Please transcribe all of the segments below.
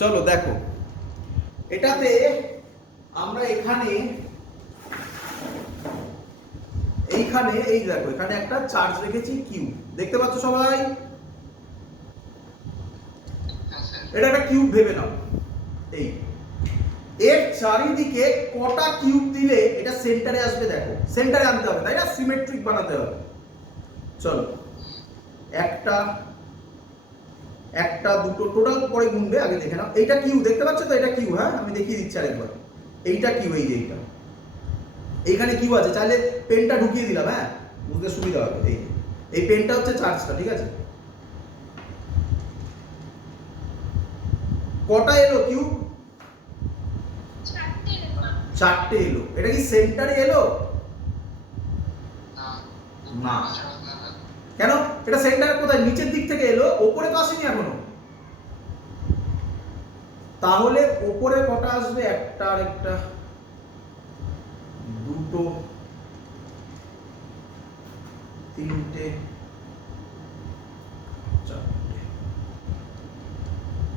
চলো দেখো, এটাতে আমরা এখানে এইখানে এই দেখো এখানে একটা চার্জ রেখেছি কিউ, দেখতে পাচ্ছ সবাই? এটা একটা কিউব ভেবে নাও। এই এর চারিদিকে কটা কিউব দিলে এটা সেন্টারে আসবে দেখো, সেন্টারে আনতে হবে তাই না, সিমেট্রিক বানাতে হবে। চলো একটা একটা দুটো টোটাল পরে গুনবে, আগে দেখে নাও। এইটা কিউ দেখতে পাচ্ছ তো, এটা কিউ, হ্যাঁ আমি দেখিয়ে দিচ্ছি আরেকবার। এইটা কিউ, এই যে এইটা, এইখানে কিউ আছে, চাইলে পেনটা ঢুকিয়ে দিলাম, হ্যাঁ বুঝতে সুবিধা হবে। এই পেনটা হচ্ছে চার্জটা, ঠিক আছে? কটা এলো কিউ? চারটে এলো। এটা কি সেন্টারে এলো? না। কেন? এটা সেন্টারে কোথায়? নিচের দিক থেকে এলো, ওপরে তো আসেনি এখনো। তাহলে ওপরে কটা আসবে? একটা, আরেকটা, দুটো, তিনটে, চারটে।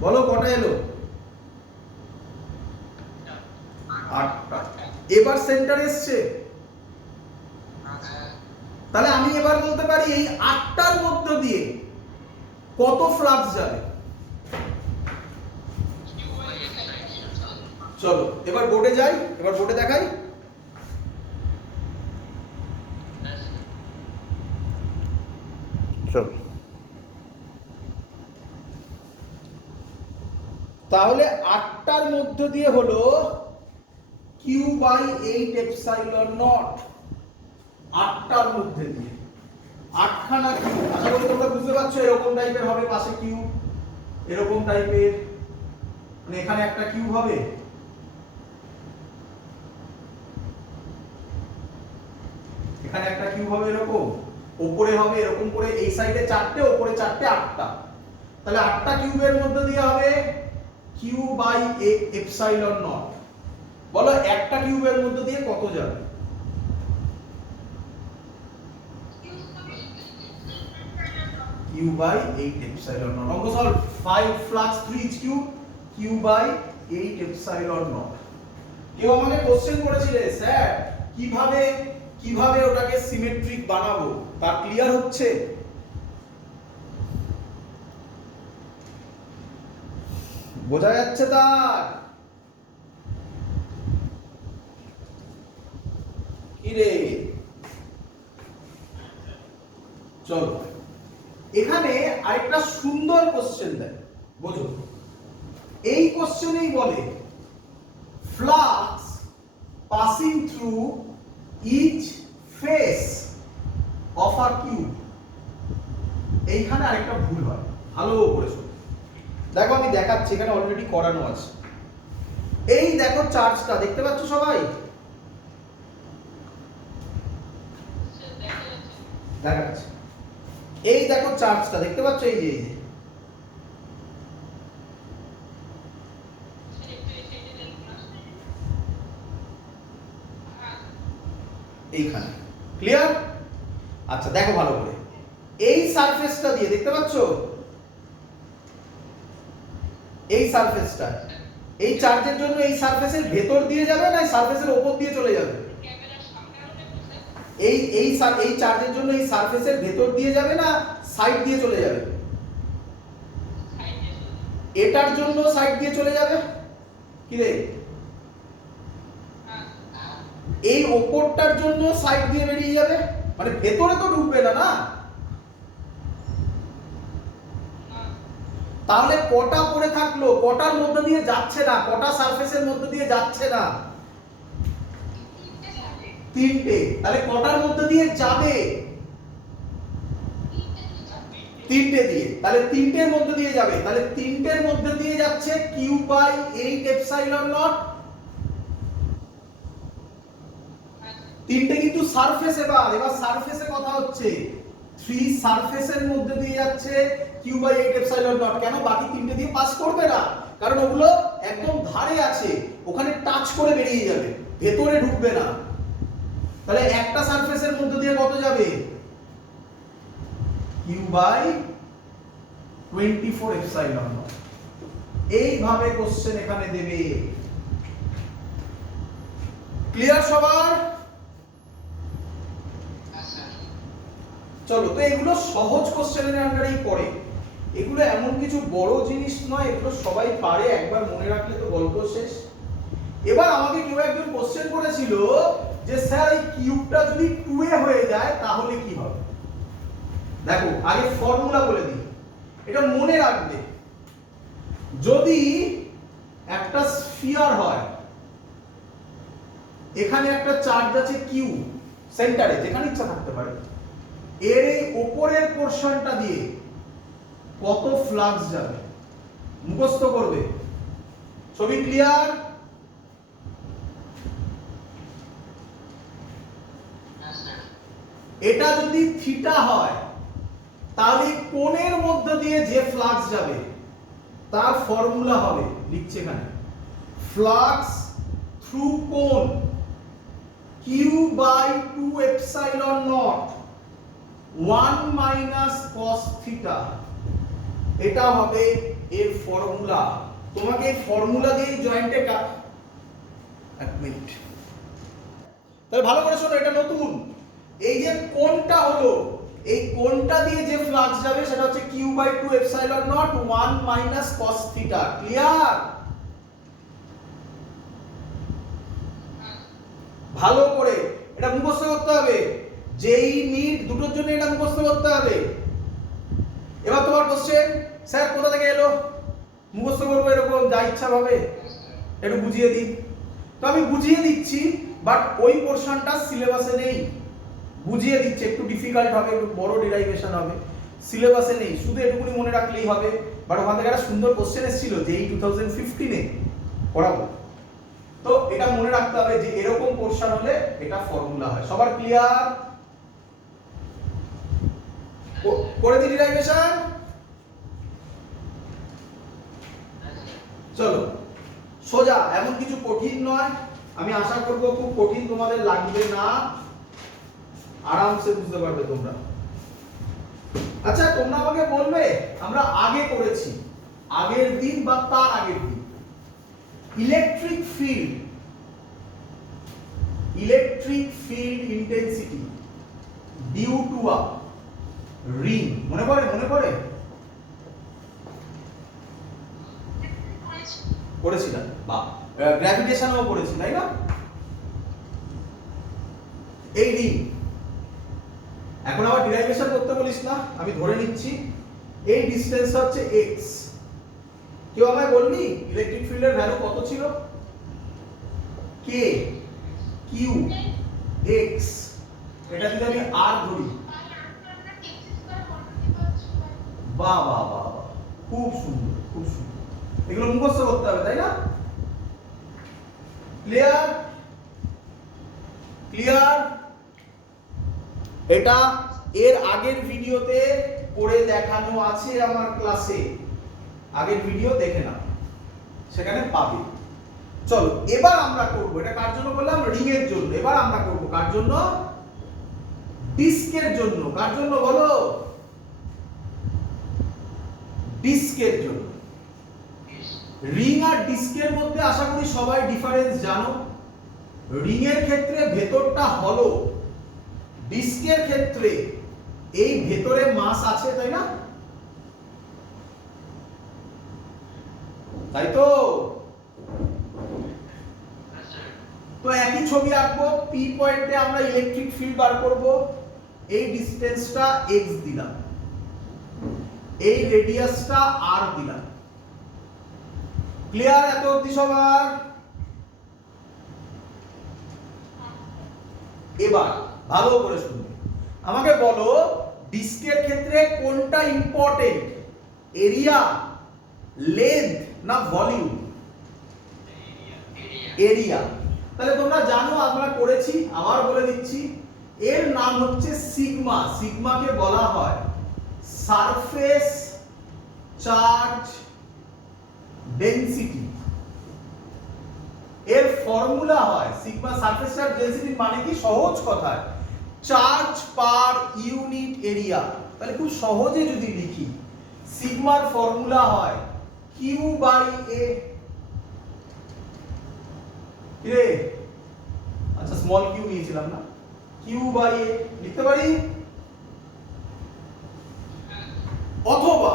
বলো কটা এলো? আটটা। এবার সেন্টার এসছে। তাহলে আমি এবার বলতে পারি এই আটটার মধ্য দিয়ে কত ফ্লাক্স যাবে। চলো এবার বোর্ডে যাই, এবার বোর্ডে দেখাই। চলো তাহলে আটটার মধ্য দিয়ে হলো কিউ বাই 8 এপসাইলন নট। আটটার মধ্যে দিয়ে আটখানা কিউ। আশা করি তোমরা বুঝতে পারছো, এরকম টাইপের হবে পাশে কিউ, এরকম টাইপের, মানে এখানে একটা কিউ হবে, এখানে একটা কিউ হবে এরকম, উপরে হবে এরকম করে, এই সাইডে চারটে, উপরে চারটে, আটটা। তাহলে আটটা কিউবের মধ্যে দিয়ে হবে কিউ বাই এপসাইলন নট। বলো একটা কিউবের মধ্যে দিয়ে কত যাবে? Q by 8 epsilon naught. অঙ্ক solve. 5 flux 3 each cube, Q by 8 epsilon naught. কেউ আমাকে কোশ্চেন করেছিলে, স্যার কিভাবে ওটাকে সিমেট্রিক বানাবো, তা ক্লিয়ার হচ্ছে? বোঝা যাচ্ছে তার? কি রে? চলো এখানে আরেকটা সুন্দর কোশ্চেন দেয়, বোঝো। এই কোশ্চেনেই বলে flux passing through each face of a cube. এইখানে আরেকটা ভুল হয়, ভালো করে শোনো। দেখো আমি দেখাচ্ছি, এখানে অলরেডি করানো আছে। এই দেখো চার্জটা দেখতে পাচ্ছ সবাই? দেখাচ্ছি। এই দেখো চার্জটা দেখতে পাচ্ছ, এই যে এইখানে, ক্লিয়ার? আচ্ছা দেখো ভালো করে, এই সারফেসটা দিয়ে দেখতে পাচ্ছ, এই সারফেসটা, এই চার্জের জন্য এই সারফেসের ভেতর দিয়ে যাবে না এই সারফেসের উপর দিয়ে চলে যাবে? এই চার্জের জন্য এই সারফেসের ভেতর দিয়ে যাবে না সাইড দিয়ে চলে যাবে? এটার জন্য সাইড দিয়ে চলে যাবে। কি রে? এই ওপরটার জন্য সাইড দিয়ে বেরিয়ে যাবে, মানে ভেতরে তো ঢুকবে না, না? তাহলে কটা পড়ে থাকলো? কটার মধ্যে দিয়ে যাচ্ছে না? কটা সারফেসের মধ্যে দিয়ে যাচ্ছে না? তিনটে। তাহলে কটার মধ্যে দিয়ে যাবে? তিনটে দিয়ে। তাহলে তিনটের মধ্যে দিয়ে যাবে। তাহলে তিনটের মধ্যে দিয়ে যাচ্ছে কিউ বাই 8 এপসাইলন নট। তিনটে কিন্তু সারফেস। এবার সারফেসে কথা হচ্ছে, 3 সারফেসের মধ্যে দিয়ে যাচ্ছে কিউ বাই 8 এপসাইলন নট। কেন? বাকি তিনটে দিয়ে পাস করবে না, কারণ ওগুলো একদম ধারে আছে, ওখানে টাচ করে বেরিয়ে যাবে, ভেতরে ঢুকবে না। তাহলে একটা সারফেসের মধ্যে দিয়ে কত যাবে? Q by 24 epsilon naught. এইভাবে কোশ্চেন এখানে দেবে। ক্লিয়ার সবার? চলো, তো এগুলো সহজ কোশ্চেনের আন্ডারেই পড়ে, এগুলো এমন কিছু বড় জিনিস নয়, এগুলো সবাই পারে, একবার মনে রাখলে তো গল্প শেষ। এবার আমাকে কেউ একজন কোশ্চেন করেছিল যে স্যার এই কিউবটা যদি 2a হয়ে যায় তাহলে কি হবে। দেখো আগে ফর্মুলা বলে দিই, এটা মনে রাখবে। যদি একটা স্ফিয়ার হয়, এখানে একটা চার্জ আছে কিউ সেন্টারে, যেখানে ইচ্ছা থাকতে পারে, এর এই উপরের পোরশনটা দিয়ে কত ফ্লাক্স যাবে মুখস্থ করবে। ছবি ক্লিয়ার? এটা যদি থিটা হয় তাহলে কোণের মধ্য দিয়ে যে ফ্লাক্স যাবে তার ফর্মুলা হবে, লিখছে এখানে, ফ্লাক্স থ্রু কোণ q by 2 epsilon naught 1 minus cos theta. এটা হবে এর ফর্মুলা। তোমাকে এই ফর্মুলা দিয়ে জয়েন্টে এক মিনিট, তাহলে ভালো করে শোনো, এটা নতুন। এই যে কোণটা হলো, এই কোণটা দিয়ে যে ফ্লাক্স যাবে সেটা হচ্ছে q by 2 epsilon naught 1 minus cos theta. Clear? ভালো করে এটা মুখস্থ করতে হবে, যেই নিট দুটোর জন্য এটা মুখস্থ করতে হবে। এবার তোমার কোশ্চেন, স্যার কোথা থেকে এলো, মুখস্থ করবো এরকম যা ইচ্ছা ভাবে, একটু বুঝিয়ে দিই। তো আমি বুঝিয়ে দিচ্ছি, বাট ওই পোরশনটা সিলেবাসে নেই, বুঝিয়ে দিচ্ছি, একটু ডিফিকাল্ট হবে, একটু বড় ডেরাইভেশন হবে, সিলেবাসে নেই, শুধু এটুকুনি মনে রাখলেই হবে। বাট ওখান থেকে একটা সুন্দর কোশ্চেন এসেছিল যে এই 2015-এ পড়াবো, তো এটা মনে রাখতে হবে যে এরকম পোরশন হলে এটা ফর্মুলা হয়। সবার ক্লিয়ার? করে দিই ডেরাইভেশন। চলো সোজা, এমন কিছু কঠিন নয়, আমি আশা করব খুব কঠিন তোমাদের লাগবে না, আরামসে বুঝতে পারবে তোমরা। আচ্ছা তোমরা আমাকে বলবে, আমরা আগে করেছি, আগের দিন বা তার আগের দিন, electric field intensity due to a ring, মনে পড়ে? পড়েছিলাম, বা গ্র্যাভিটেশনও পড়েছি, তাই না? এই রিং, এখন আবার ডেরাইভেশন করতে বলিস না, আমি ধরে নিচ্ছি এই ডিসটেন্স হচ্ছে x। কেউ আমায় বলনি ইলেকট্রিক ফিল্ডের ভ্যালু কত ছিল? k q x, এটা যদি আমি r ধরি, বাহ বাহ বাহ, খুব সুন্দর, খুব সুন্দর, এগুলো মুখস্থ করতে হবে, তাই না? ক্লিয়ার? এটা এর আগের ভিডিওতে করে দেখানো আছে আমার ক্লাসে, আগের ভিডিও দেখে নাও, সেখানে পাবে। চলো এবার আমরা করব, এটা কার জন্য বললাম? রিং এর জন্য। এবার আমরা করব কার জন্য? ডিস্কের জন্য। কার জন্য বলো? ডিস্কের জন্য। রিং আর ডিস্কের মধ্যে আশা করি সবাই ডিফারেন্স জানো। রিং এর ক্ষেত্রে ভেতরটা হলো, ডিস্কের ক্ষেত্রে এই ভেতরে মাস আছে, তাই না? তাই তো একই ছবি আঁকবো, পি পয়েন্টে আমরা ইলেকট্রিক ফিল্ড বার করব, এই ডিসটেন্সটা x দিলাম, এই রেডিয়াসটা r দিলাম। ক্লিয়ার এত অবধি সবার? এবার ভালো করে শুনবে, আমাকে বলো ডিস্কের ক্ষেত্রে কোনটা ইম্পর্টেন্ট, এরিয়া, লেন্থ না ভলিউম? এরিয়া। তাহলে তোমরা জানো, আমরা করেছি, আবার বলে দিচ্ছি, এর নাম হচ্ছে সিগমা। সিগমাকে বলা হয় সারফেস চার্জ ডেনসিটি। এর ফর্মুলা হয় সিগমা সারফেস চার্জ ডেনসিটি, মানে কি? সহজ কথায় চার্জ পার ইউনিট এরিয়া। তাহলে খুব সহজে যদি লিখি, সিগমার ফর্মুলা হয় কিউ বাই এ। কি রে, আচ্ছা স্মল কিউ নিয়েছিলাম না, কিউ বাই এ লিখতে পারি। অথবা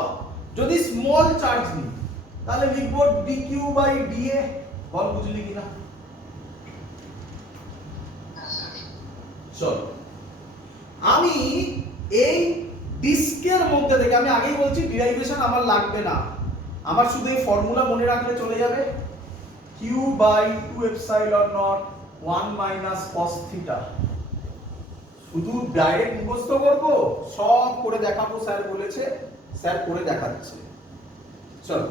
যদি স্মল চার্জ নিই তাহলে লিখব D Q by D A. বল বুঝলি কিনা? চল আমি এই ডিস্কের মধ্যে থেকে, আমি আগেই বলছি ডিরাইভেশন আমার লাগবে না, আমার শুধু এই ফর্মুলা মনে রাখলে চলে যাবে। Q by 2 epsilon naught 1 minus cos theta. শুধু ডাইরেক্ট মুখস্থ করব, সব করে দেখাবো, স্যার বলেছে, স্যার করে দেখাচ্ছে। চল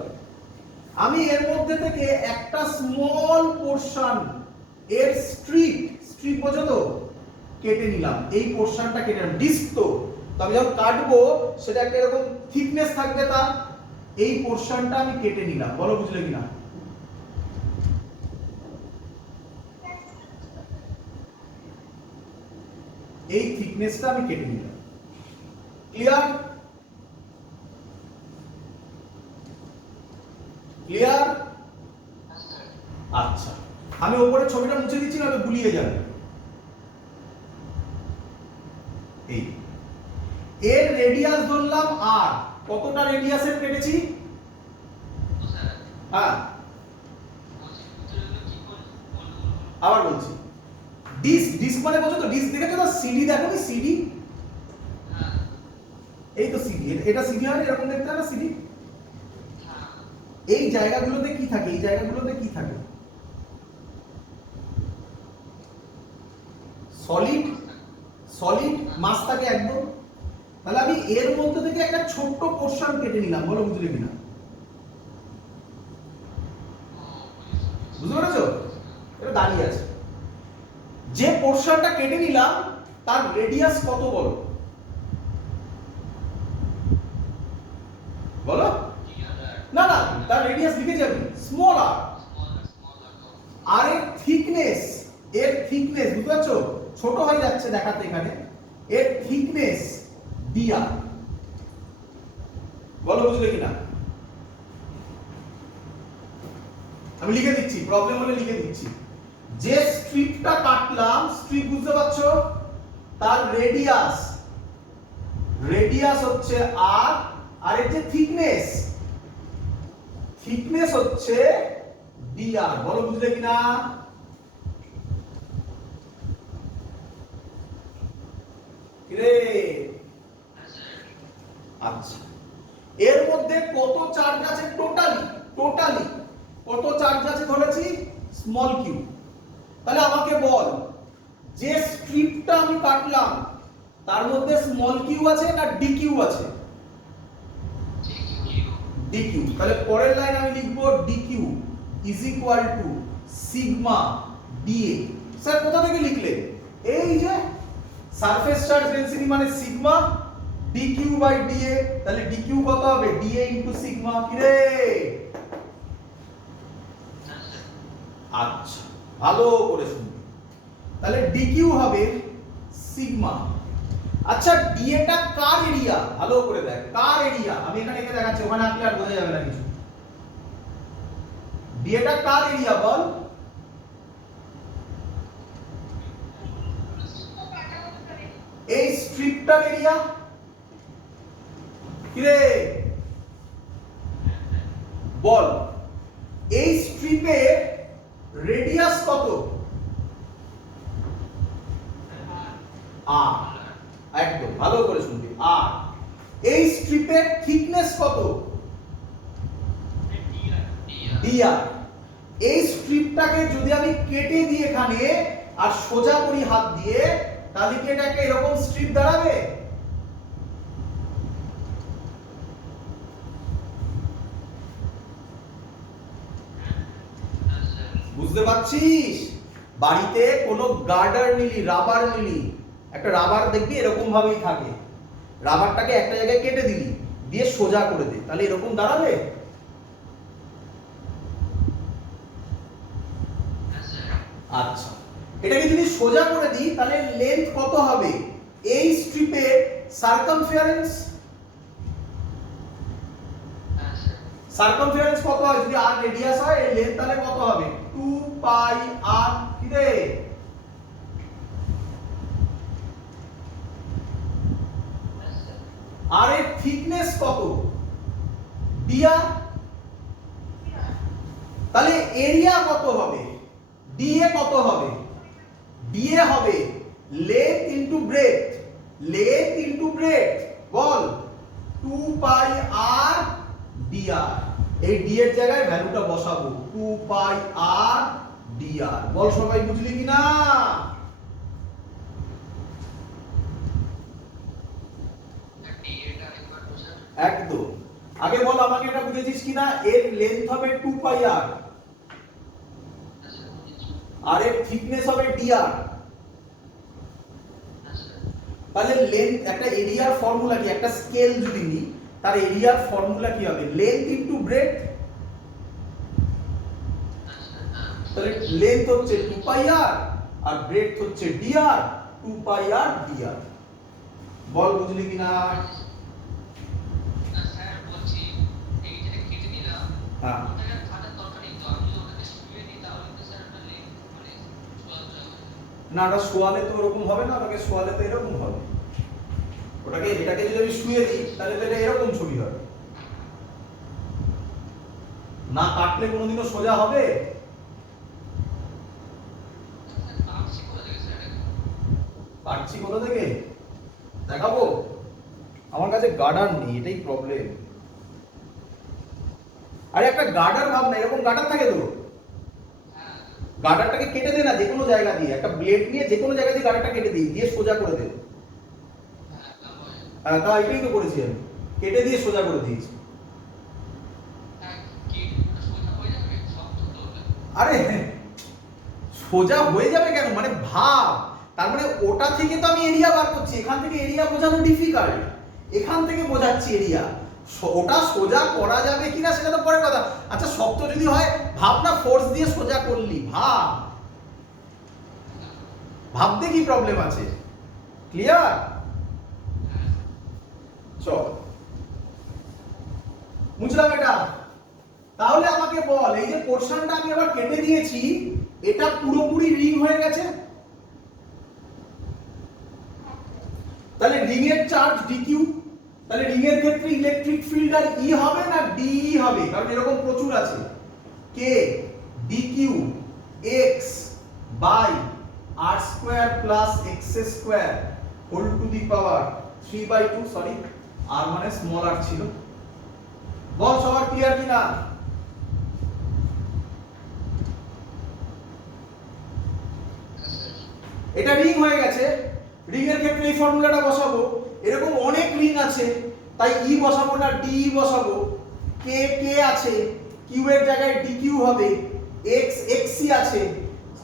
আমি এর মধ্যে থেকে একটা স্মল পোরশন এর স্ট্রিপ বোঝো তো, কেটে নিলাম। এই পোরশনটা কেটে নিলাম, ডিস্ক তো আমি যখন কাটবো সেটা একটা এরকম থিকনেস থাকবে, তার এই পোরশনটা আমি কেটে নিলাম। বলো বুঝলে কিনা? এই থিকনেসটা আমি কেটে নিলাম। ক্লিয়ার? ক্লিয়ার? আচ্ছা আমি উপরে ছবিটা মুছে দিচ্ছি, না তো গুলিয়ে যাবে। এই এর রেডিয়াস ধরলাম আর, কতটা রেডিয়াসের কেটেছি? হ্যাঁ আবার বলছি, ডিস্ক মানে বোঝো তো, ডিস্ক দেখেছো তো, সিডি দেখো নি, সিডি, এই তো সিডি, এটা সিডি হয় এরকম দেখতে হয় না সিডি। এই জায়গাগুলোতে কি থাকে, এই জায়গাগুলোতে কি থাকে? সলিড, সলিড মাস থাকে একদম। তাহলে আমি এর মধ্যে থেকে একটা ছোট্ট পোরশন কেটে নিলাম। বলো বুঝলে কিনা? বুঝতে পেরেছো? এটা দাঁড়িয়ে আছে। যে পোরশনটা কেটে নিলাম তার রেডিয়াস কত বলো? বলো না না, তার রেডিয়াস লিখেছি আমি স্মল আর। আর এর থিকনেস, বুঝতে পারছো, ছোট হয়ে যাচ্ছে দেখাতে এখানে, এর থিকনেস dr। বলো বুঝলে কিনা? আমি লিখে দিচ্ছি, প্রবলেম হলে লিখে দিচ্ছি। যে স্ট্রিপটা কাটলাম, স্ট্রিপ বুঝতে পারছো, তার রেডিয়াস হচ্ছে r, আর এর যে থিকনেস হচ্ছে dr। বলো বুঝলে কিনা? কিরে আচ্ছা এর মধ্যে কত চার্জ আছে টোটালি কত চার্জ আছে ধরেছি? Small Q. তাহলে আমাকে বল, যে স্ট্রিপটা আমি কাটলাম তার মধ্যে স্মল কিউ আছে না ডি কিউ আছে? D Q. তাহলে পরের লাইন আমি লিখব D Q is equal to sigma DA. Sir কোথা থেকে লিখলে? এই যে সারফেস চার্জ ডেনসিটি মানে সিগমা dq বাই dA। তাহলে dq কত হবে? dA into sigma. কি রে? আচ্ছা ভালো করে শুনুন, তাহলে dq হবে সিগমা। আচ্ছা dA টা কার এরিয়া? ভালো করে দেখ, কার এরিয়া? আমি এখানে এঁকে দেখাচ্ছি, ওখানে আঁকলে আর বোঝা যাবে না কিছু। dA টা কার এরিয়া বল? এই স্ট্রিপটার এরিয়া। কিরে বল, এই স্ট্রিপের রেডিয়াস কত? r। একদম ভালো করে শুনবি, r। এই স্ট্রিপের থিকনেস কত? dr। এই স্ট্রিপটাকে যদি আমি কেটে দিই এখানে আর সোজা করি হাত দিয়ে, তাহলে কি এটা একটা এরকম স্ট্রিপ দাঁড়াবে? বুঝতে পারছিস? বাড়িতে কোনো গার্ডার নিলি, রাবার নিলি, একটা রাবার দেখবি এরকম ভাবেই থাকে, রাবারটাকে একটা জায়গায় কেটে দিলি, দিয়ে সোজা করে দে, তাহলে এরকম দাঁড়াবে? আচ্ছা এটাকে যদি সোজা করে দিই তাহলে লেন্থ কত হবে? এই স্ট্রিপের সারকামফারেন্স সার্কামফারেন্স কত হয় যদি r রেডিয়াস হয় এই লেন্থ তাহলে কত হবে 2 পাই r কি রে আর এর থিকনেস কত dr তাহলে এরিয়া কত হবে dA কত হবে dA হবে লেন্থ ইনটু ব্রেডথ বল 2 পাই r dr এই d এর জায়গায় ভ্যালুটা বসাবো 2 পাই r dr বল সবাই বুঝলি কিনা একদম আগে বল আমাকে এটা বুঝেছিস কিনা এর লেন্থ হবে 2 পাই r আর এর থিকনেস হবে dr তাহলে লেন্থ একটা এরিয়ার ফর্মুলা কি একটা স্কেল যদি নি তার এরিয়ার ফর্মুলা কি হবে লেন্থ ইনটু ব্রেডথ তাহলে লেন্থ হচ্ছে 2 পাই r আর ব্রেডথ হচ্ছে dr 2 পাই r dr বল বুঝলি কিনা স্যার বলছি এই যে কেটে নিলাম হ্যাঁ ওটা কাটার দরকার নেই তো আমি যদি ওটাকে শুয়ে দিই তাহলে তো স্যার ওটা মানে না ওটা শোয়ালে তো ওরকম হবে না ওটাকে শোয়ালে তো এরকম হবে ওটাকে এটাকে যদি আমি শুয়ে দিই তাহলে তো এটা এরকম ছবি হবে না কাটলে কোনোদিনও সোজা হবে কাটছি কোথা থেকে দেখাবো আমার কাছে গার্ডার নেই এটাই প্রবলেম আরে একটা গার্ডার ভাব না এরকম গার্ডার থাকে তো গার্ডারটাকে কেটে দে না যে কোনো জায়গা দিয়ে একটা ব্লেড নিয়ে যে কোনো জায়গা দিয়ে গার্ডারটা কেটে দিই দিয়ে সোজা করে দে হ্যাঁ তা এটাই তো করেছি আমি কেটে দিয়ে সোজা করে দিয়েছি আরে সোজা হয়ে যাবে কেন মানে ভাব তার মানে ওটা থেকে তো আমি এরিয়া বার করছি এখান থেকে এরিয়া বোঝানো ডিফিকাল্ট এখান থেকে বোঝাচ্ছি এরিয়া ওটা সোজা করা যাবে কিনা সেটা তো পরের কথা আচ্ছা শক্ত যদি হয় ভাবনা ফোর্স দিয়ে সোজা করলি ভাবতে কি প্রবলেম আছে ক্লিয়ার চল বুঝলাম এটা তাহলে আমাকে বল এই যে পোরশনটা আমি আবার কেটে দিয়েছি এটা পুরোপুরি রিং হয়ে গেছে তাহলে রিং এর চার্জ dq তাহলে রিং এর ক্ষেত্রে ইলেকট্রিক ফিল্ড আর E হবে না DE হবে কারণ এরকম প্রচুর আছে k dq x by r square plus x square whole to the power 3/2 sorry r মানে স্মল r ছিল বল সবার ক্লিয়ার কিনা এটা রিং হয়ে গেছে রিং এর ক্ষেত্রে এই ফর্মুলাটা বসাবো এরকম অনেক রিং আছে তাই E বসাবো না DE বসাবো k আছে q এর জায়গায় dq হবে x xc আছে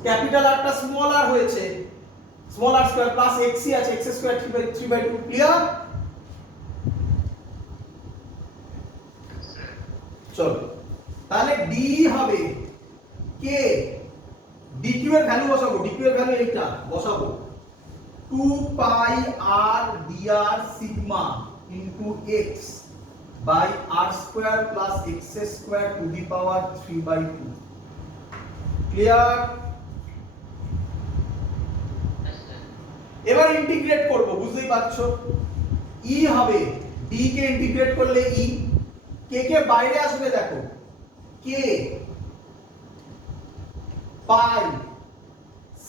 ক্যাপিটাল আরটা স্মল r হয়েছে small r square plus xc আছে x স্কয়ার 3/2 ক্লিয়ার চলো তাহলে DE হবে k dq এর ভ্যালু বসাবো dq এর ভ্যালু এইটা বসাবো 2 পাই r dr সিগমা into x by r square plus x square to the power 3/2 clear এবার ইন্টিগ্রেট করব বুঝতেই পারছো e হবে d কে ইন্টিগ্রেট করলে e k কে বাইরে আসবে দেখো k pi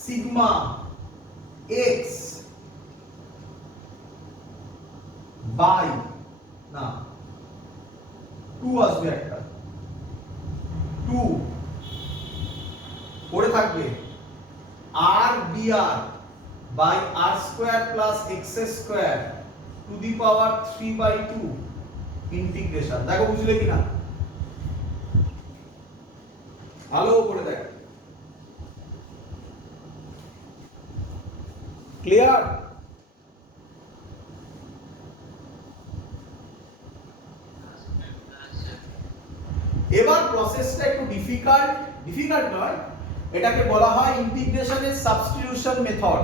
sigma x by না 2 আসবে একটা 2 পড়ে থাকবে r dr by r square plus x square to the power 3/2 integration দেখো বুঝলে কিনা ভালো করে দেখ ক্লিয়ার এবার প্রসেসটা একটু ডিফিকাল্ট নয় এটাকে বলা হয় ইন্টিগ্রেশনের সাবস্টিটিউশন মেথড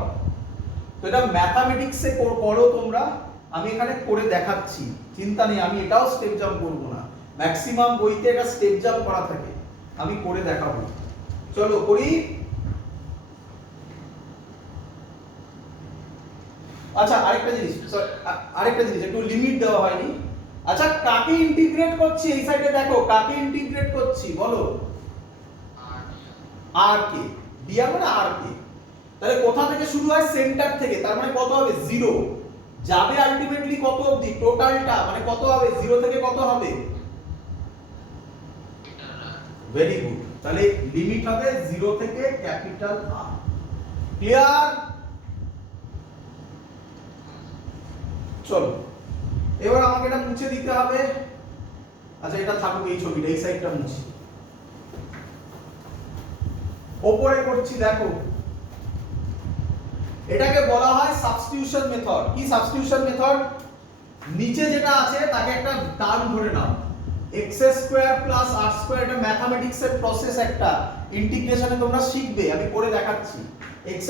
তো এটা ম্যাথমেটিক্সে করো তোমরা আমি এখানে করে দেখাচ্ছি চিন্তা নেই আমি এটাও স্টেপ জাম্প করব না ম্যাক্সিমাম বইতে একটা স্টেপ জাম্প করা থাকে, আমি করে দেখাবো। চলো করি। আচ্ছা আরেকটা জিনিস, একটু লিমিট দেওয়া হয়নি। আচ্ছা কাকে ইন্টিগ্রেট করছি, এই সাইডে দেখো কাকে ইন্টিগ্রেট করছি বলো। আর কে, ডিআর মানে আর কে। তাহলে কোথা থেকে শুরু হয়, সেন্টার থেকে, তার মানে কত হবে 0, যাবে আলটিমেটলি কত অবধি, টোটালটা মানে কত হবে, 0 থেকে কত হবে, ভেরি গুড। তাহলে লিমিট হবে 0 থেকে ক্যাপিটাল আর। ক্লিয়ার? চলো এবার আমাকে এটা মুছে দিতে হবে। আচ্ছা এটা থাকুক, এই ছবিটা, এই সাইডটা মুছি। ওপরে করছি দেখো, এটাকে বলা হয় সাবস্টিটিউশন মেথড। কি সাবস্টিটিউশন মেথড? নিচে যেটা আছে তাকে একটা টার্ম ধরে নাও, x² প্লাস r²। এটা ম্যাথমেটিক্সের প্রসেস, একটা ইন্টিগ্রেশনে তোমরা শিখবে, আমি করে দেখাচ্ছি। x²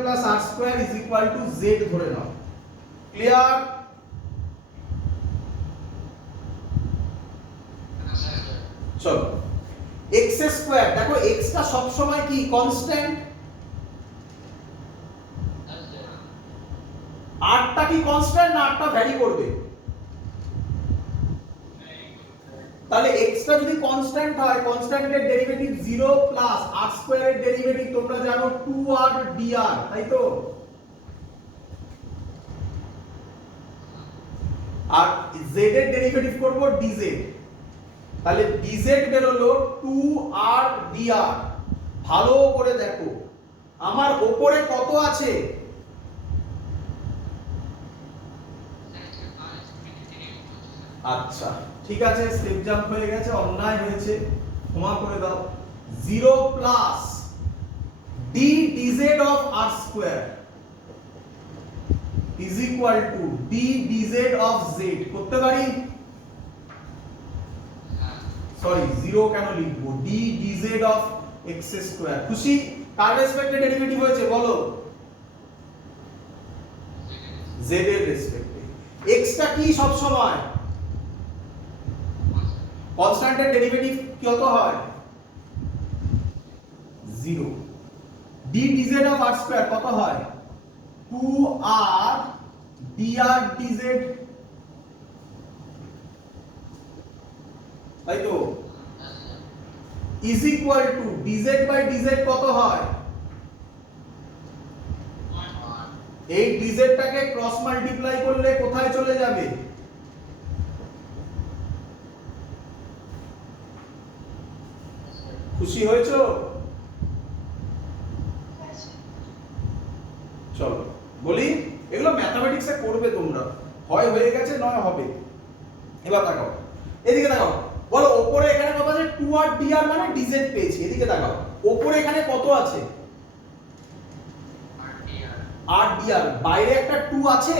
plus r² is equal two z ধরে নাও। ক্লিয়ার? চলো x² দেখো, x টা সব সময় কি কনস্ট্যান্ট, r টা কি কনস্ট্যান্ট না r টা ভ্যারি করবে? তাহলে x টা যদি কনস্ট্যান্ট হয়, কনস্ট্যান্টের ডেরিভেটিভ 0 প্লাস r² এর ডেরিভেটিভ তোমরা জানো 2r dr, তাই তো? আর z এর ডেরিভেটিভ করব dz, তাহলে dz বেরোলো 2r dr। ভালো করে দেখো আমার উপরে কত আছে, আচ্ছা ঠিক আছে, স্টেপ জাম্প হয়ে গেছে, অন্যায় হয়েছে, ক্ষমা করে দাও। 0 plus d dz of r² is equal two d dz of z। করতে পারি? সরি 0 কেন লিখবো, d dz অফ x²। খুশি? কার রেসপেক্টে ডেরিভেটিভ হয়েছে বলো? z এর রেসপেক্টে। x টা কি সব সময় কনস্ট্যান্টের ডেরিভেটিভ কত হয়, 0। d dz অফ r² কত হয়, 2r dr dz, তাই তো? Is equal to dz by dz কত হয়, এই dz টাকে ক্রস মাল্টিপ্লাই করলে কোথায় চলে যাবে, খুশি হয়েছো? চলো বলি, এগুলো ম্যাথমেটিক্সে করবে তোমরা, হয় হয়ে গেছে নয় হবে। এবার তাকাও, এদিকে তাকাও, বলো উপরে এখানে কত আছে, 2r dr মানে dz পেয়েছি। এদিকে তাকাও, উপরে এখানে কত আছে, r dr, বাইরে একটা 2 আছে,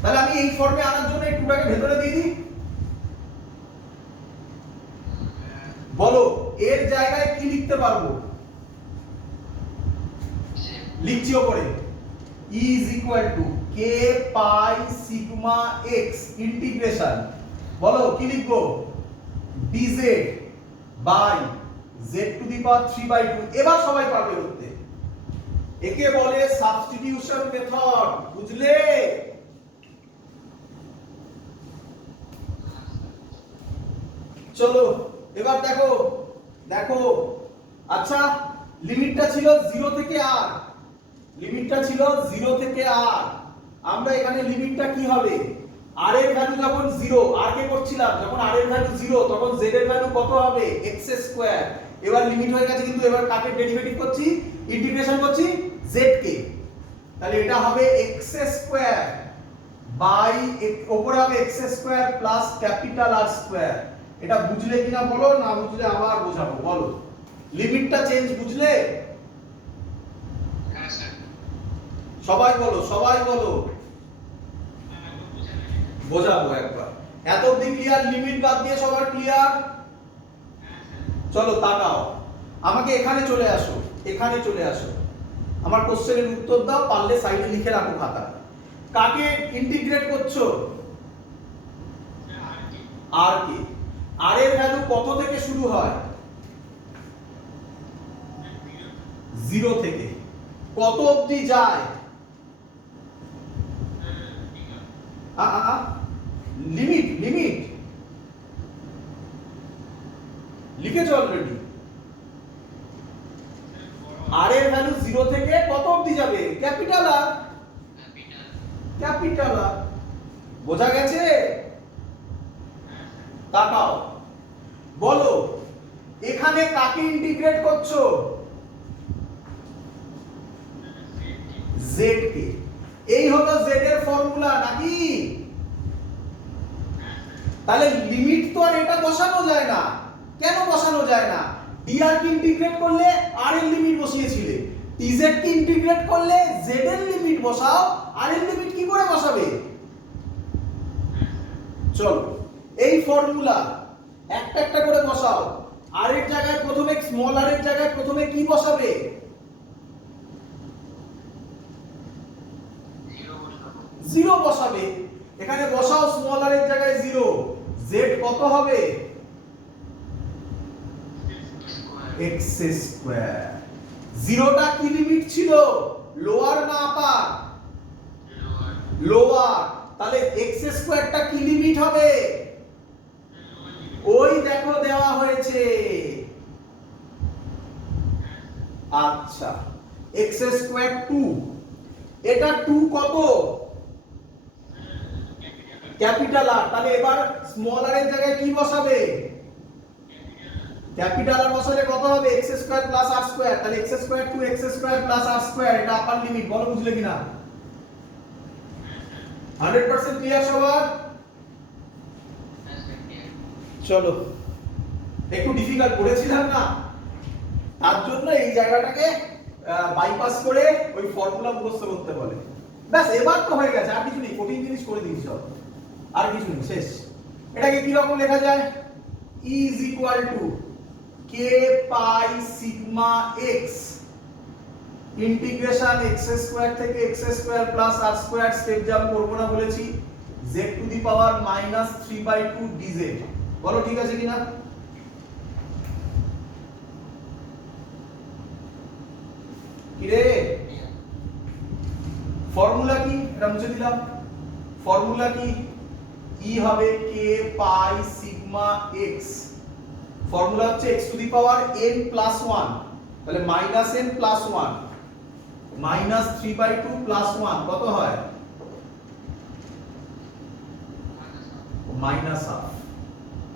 তাহলে আমি এই ফর্মে আনার জন্য এই 2টাকে ভেতরে দিয়ে দিই। বলো এর জায়গায় কি লিখতে পারবো, লিখছি ওপরে e is equal to k pi sigma x integration, বলো কি লিখবো, dz by z to the power 3/2। এবার সবাই পারবে করতে, একে বলে সাবস্টিটিউশন মেথড, বুঝলে? চলো এবার দেখো, দেখো আচ্ছা লিমিটটা ছিল 0 থেকে r, লিমিটটা ছিল 0 থেকে r। আমরা এখানে লিমিটটা কি হবে, r এর ভ্যালু যখন 0, r কে করছিলাম যখন r এর ভ্যালু 0 তখন z এর ভ্যালু কত হবে, x²। এবার লিমিট হয়ে গেছে, কিন্তু এবার কাকে ডেরিভেটিভ করছি, ইন্টিগ্রেশন করছি z কে। তাহলে এটা হবে x² বাই উপরে হবে x² প্লাস ক্যাপিটাল R²। এটা বুঝলে কিনা বলো, না বুঝলে আবার বোঝাবো, বলো। লিমিটটা চেঞ্জ বুঝলে? হ্যাঁ স্যার। সবাই বলো, সবাই বলো, বোঝাবো একবার। এত অবধি ক্লিয়ার? লিমিট বাদ দিয়ে সবার ক্লিয়ার? চলো তাকাও, আমাকে এখানে চলে আসো, এখানে চলে আসো, আমার কোশ্চেনের উত্তর দাও, পারলে সাইডে লিখে রাখো খাতা। কাকে ইন্টিগ্রেট করছো, আর কে, আর এর ভ্যালু কত থেকে শুরু হয়? 0 থেকে কত অবধি যায়? লিমিট লিমিট লিখেছো অলরেডি। আর এর ভ্যালু 0 থেকে কত অবধি যাবে? Capital R, capital R. বোঝা গেছে? তাকাও, বলো এখানে কাকে ইন্টিগ্রেট করছো? z কে। এই হলো z এর ফর্মুলা নাকি? তাহলে লিমিট তো আর এটা বসানো যায় না। কেন বসানো যায় না? dr কে ইন্টিগ্রেট করলে r এর লিমিট বসিয়েছিলে, dz কে ইন্টিগ্রেট করলে z এর লিমিট বসাও, r এর লিমিট কি করে বসাবে? চলো এই ফর্মুলা একটা একটা করে বসাও। r এর জায়গায় প্রথমে স্মল r এর জায়গায় প্রথমে কি বসাবে? 0 বসাবে। এখানে বসাও স্মল r এর জায়গায় 0, z কত হবে? x square. 0টা কি লিমিট ছিল? লোয়ার না আপার? লোয়ার। তাহলে x স্কয়ারটা কি লিমিট হবে? ওই দেখো দেওয়া হয়েছে। আচ্ছা, x স্কয়ার 2, এটা 2 কত? Capital R. তাহলে এবার স্মল আর এর জায়গায় কি বসাবে? ক্যাপিটাল আর বসালে কত হবে? x square plus r square. তাহলে x square 2 x square plus r square, এটা আপার লিমিট। বলো বুঝলে কিনা? 100% ক্লিয়ার সবার? চলো, একটু ডিফিকাল্ট করেছিলাম না, তার জন্য এই জায়গাটাকে বাইপাস করে ওই ফর্মুলা মুখস্থ করতে বলে। ব্যাস, এবার তো হয়ে গেছে, আর কিছু নেই, কঠিন জিনিস করে দিয়েছি সব, আর কিছু নেই, শেষ। এটাকে কি রকম লেখা যায়? E is equal to k pi sigma x integration x square থেকে x square plus r square, step jump করব না বলেছি, z to the power -3/2 dz। বলো ঠিক আছে কিনা? কি রে, ফর্মুলা কি? এটা মুছে দিলাম। ফর্মুলা কি? E হবে k pi sigma x। Formula হচ্ছে x two the power n plus 1, তাহলে -n প্লাস 1 -3/2 প্লাস 1 কত হয়? -1/2।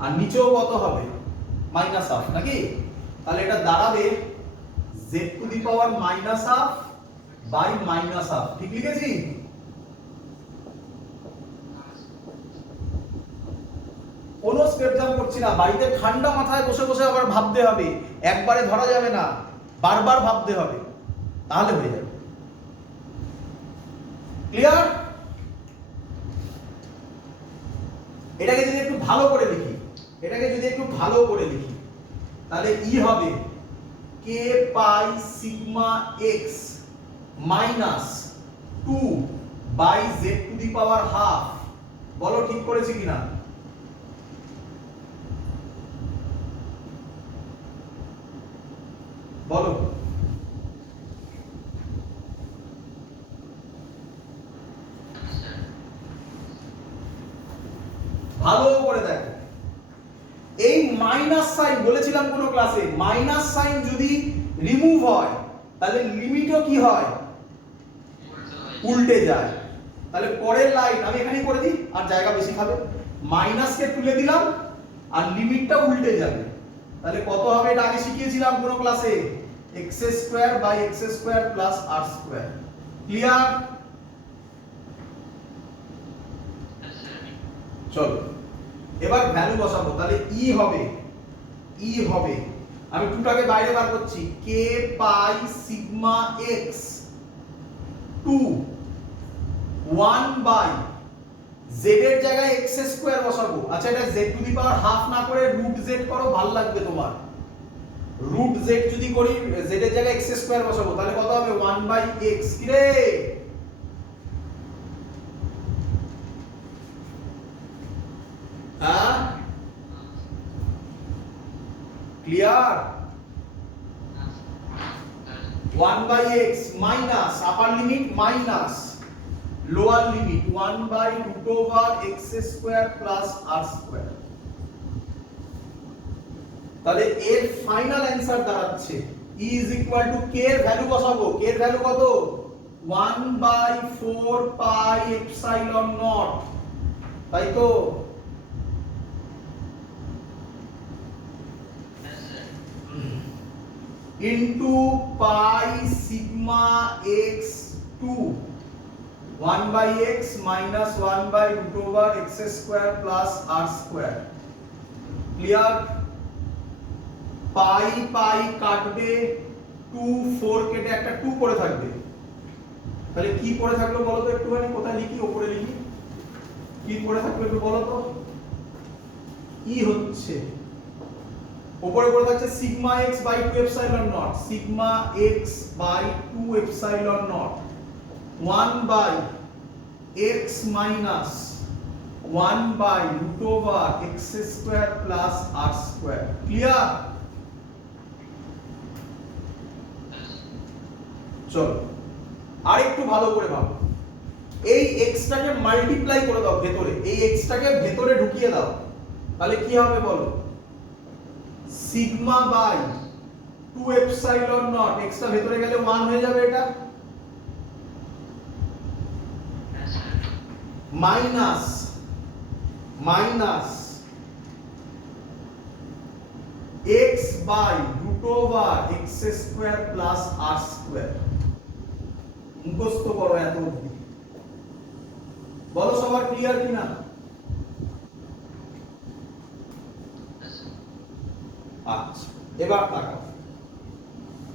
আর নিচেও কত হবে? -1/2 নাকি? তাহলে এটা দাঁড়াবে z to the power -1/2 by -1/2। ঠিক লিখেছি? কোনো স্টেপ জাম্প করছি না, বাড়িতে ঠান্ডা মাথায় বসে বসে আবার ভাবতে হবে, একবারে ধরা যাবে না, বারবার ভাবতে হবে, তাহলে হয়ে যাবে। ক্লিয়ার? এটাকে যদি একটু ভালো করে লিখি, তাহলে ই হবে k pi sigma x minus 2 by z to the power half. বলো ঠিক করেছি কিনা? বলো। ভালো করে দেখো, এই মাইনাস সাইন বলেছিলাম কোন ক্লাসে, মাইনাস সাইন যদি রিমুভ হয় তাহলে লিমিটও কি হয়? উল্টে যায়। তাহলে পরের লাইন আমি এখানেই করে দিই, আর জায়গা বেশি খাবে। মাইনাসকে তুলে দিলাম আর লিমিটটা উল্টে যাবে। তাহলে কত হবে? এটা আগে শিখিয়েছিলাম কোন ক্লাসে, x square by x square plus r square. Clear? চলো এবার ভ্যালু বসাবো। তাহলে ই হবে আমি 2টাকে বাইরে বার করছি, k pi sigma x 2 1 by z এর জায়গায় x স্কয়ার বসাবো। আচ্ছা, এটা z to the power half না করে রুট z করো, ভালো লাগবে তোমার। রুট z যদি করি, z এর জায়গায় x স্কয়ার বসাবো, তাহলে কত হবে? 1 বাই x। কি রে, হ্যাঁ clear? 1 by x minus upper limit minus lower limit 1 by root over x square plus r square। তাহলে এর ফাইনাল অ্যানসার দাঁড়াচ্ছে e is equal to k এর ভ্যালু বসাবো, k এর ভ্যালু কত? 1 by 4 pi epsilon naught, তাই তো? into pi sigma x 2 1 by x minus 1 by root over x square plus r square। Clear? Pi pi কাটবে, 2 4 কেটে একটা 2 পড়ে থাকবে, তাহলে কি পড়ে থাকলো বলো তো একটুখানি, কোথায় লিখি? উপরে লিখি, কি পড়ে থাকবে একটু বলো তো? ই হচ্ছে উপরে পড়ে থাকছে sigma x by 2 epsilon naught, sigma x by 2 epsilon naught 1 by x minus 1 by root over x square plus r square. Clear? চলো আরেকটু ভালো করে ভাবো, এই x টাকে মাল্টিপ্লাই করে দাও ভেতরে, এই x টাকে ভেতরে ঢুকিয়ে দাও, তাহলে কি হবে বলো? Sigma by 2 epsilon naught, x টা ভেতরে গেলে 1 হয়ে যাবে, এটা minus minus x by root over x square plus r square. মুখস্থ করো এত অবধি, বলো সবার ক্লিয়ার কিনা? আচ্ছা এবার তাকাও,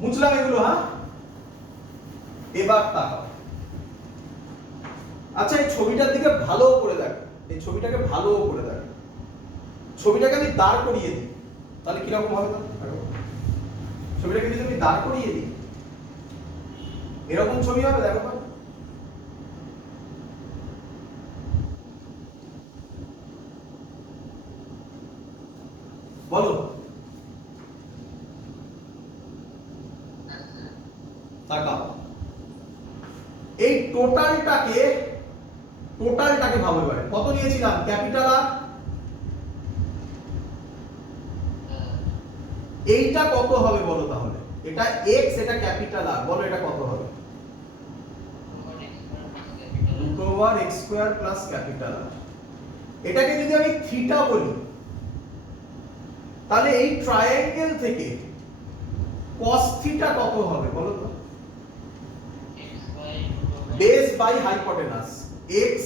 মুছলাম এগুলো, হ্যাঁ এবার তাকাও। আচ্ছা এই ছবিটার দিকে ভালো করে দেখো, এই ছবিটাকে ভালো করে দেখো, ছবিটাকে আমি দাঁড় করিয়ে দিই তাহলে কিরকম হবে? ছবিটাকে যদি আমি দাঁড় করিয়ে দিই এরকম ছবি হবে, দেখো তো। বলো তাকাও, এই টোটালটাকে ভাবো এবারে, কত নিয়েছিলাম? ক্যাপিটাল আর এইটা কত হবে বলো তাহলে? এটা x, এটা ক্যাপিটাল আর, বলো এটা কত হবে? Root over x square plus capital R. এটাকে যদি আমি থিটা বলি তাহলে এই ট্রায়াঙ্গেল থেকে cos থিটা কত হবে বলো তো? Base by hypotenuse, x